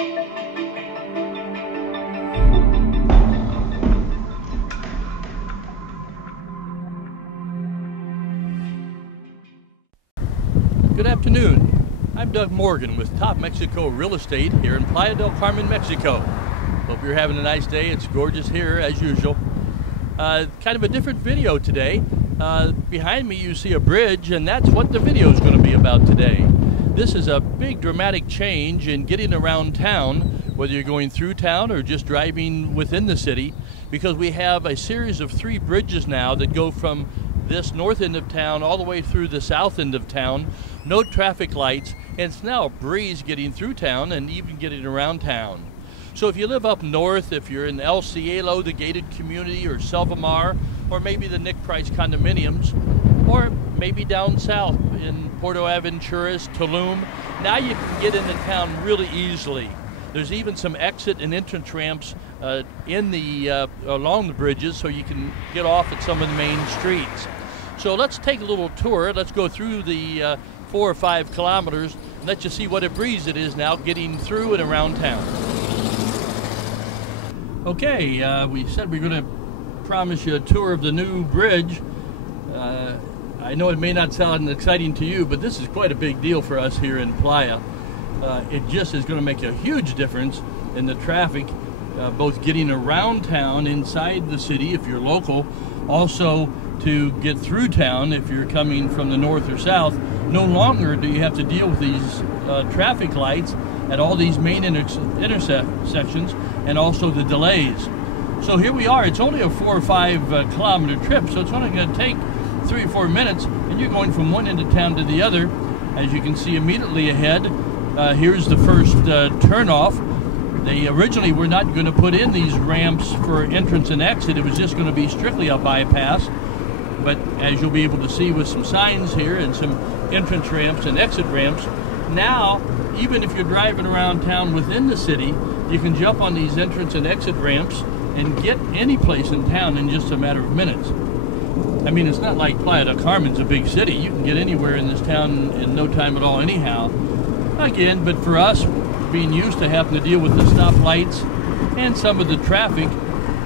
Good afternoon. I'm Doug Morgan with Top Mexico Real Estate here in Playa del Carmen, Mexico. Hope you're having a nice day. It's gorgeous here as usual. Kind of a different video today. Behind me you see a bridge, and that's what the video is going to be about today. This is a big dramatic change in getting around town, whether you're going through town or just driving within the city, because we have a series of 3 bridges now that go from this north end of town all the way through the south end of town. No traffic lights, and it's now a breeze getting through town and even getting around town. So if you live up north, if you're in El Cielo, the gated community, or Selvamar, or maybe the Nick Price condominiums, or maybe down south in Puerto Aventuras, Tulum, now you can get into town really easily. There's even some exit and entrance ramps along the bridges, so you can get off at some of the main streets. So let's take a little tour. Let's go through the 4 or 5 kilometers and let you see what a breeze it is now getting through and around town. Okay, we said we we're going to promise you a tour of the new bridge. I know it may not sound exciting to you, but this is quite a big deal for us here in Playa. It just is going to make a huge difference in the traffic, both getting around town inside the city if you're local, also to get through town if you're coming from the north or south. No longer do you have to deal with these traffic lights at all these main intersections, and also the delays. So here we are. It's only a 4 or 5 kilometer trip, so it's only going to take 3 or 4 minutes, and you're going from one end of town to the other. As you can see immediately ahead, here's the first turnoff. They originally were not going to put in these ramps for entrance and exit. It was just going to be strictly a bypass. But as you'll be able to see with some signs here and some entrance ramps and exit ramps, now, even if you're driving around town within the city, you can jump on these entrance and exit ramps and get any place in town in just a matter of minutes. I mean, it's not like Playa del Carmen's a big city. You can get anywhere in this town in no time at all anyhow. Again, but for us, being used to having to deal with the stoplights and some of the traffic,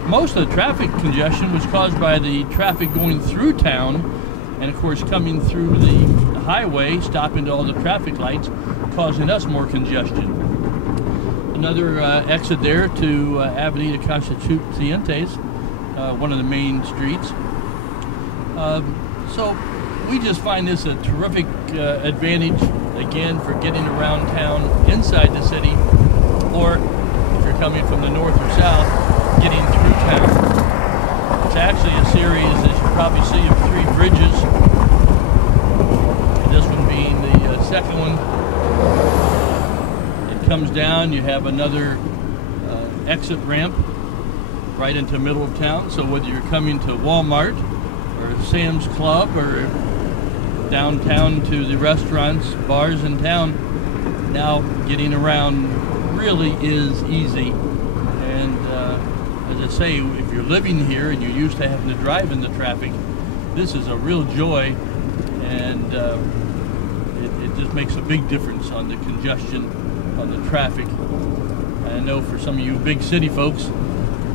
most of the traffic congestion was caused by the traffic going through town, and of course coming through the highway, stopping to all the traffic lights, causing us more congestion. Another exit there to Avenida Constituyentes, one of the main streets. So we just find this a terrific advantage, again, for getting around town inside the city, or if you're coming from the north or south, getting through town. It's actually a series, as you probably see, of 3 bridges. This one being the second one. It comes down, you have another exit ramp right into the middle of town. So whether you're coming to Walmart or Sam's Club or downtown to the restaurants, bars in town, now getting around really is easy. And as I say, if you're living here and you're used to having to drive in the traffic, this is a real joy, and it just makes a big difference on the congestion, on the traffic. I know for some of you big city folks,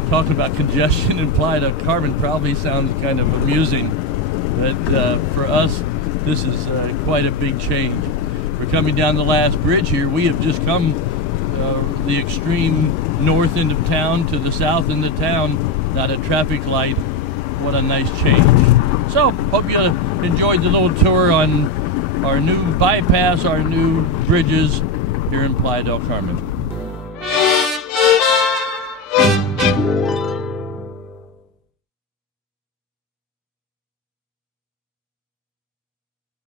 talking about congestion in Playa del Carmen probably sounds kind of amusing, but for us, this is quite a big change. We're coming down the last bridge here. We have just come the extreme north end of town to the south end of town, not a traffic light. What a nice change. So, hope you enjoyed the little tour on our new bypass, our new bridges here in Playa del Carmen.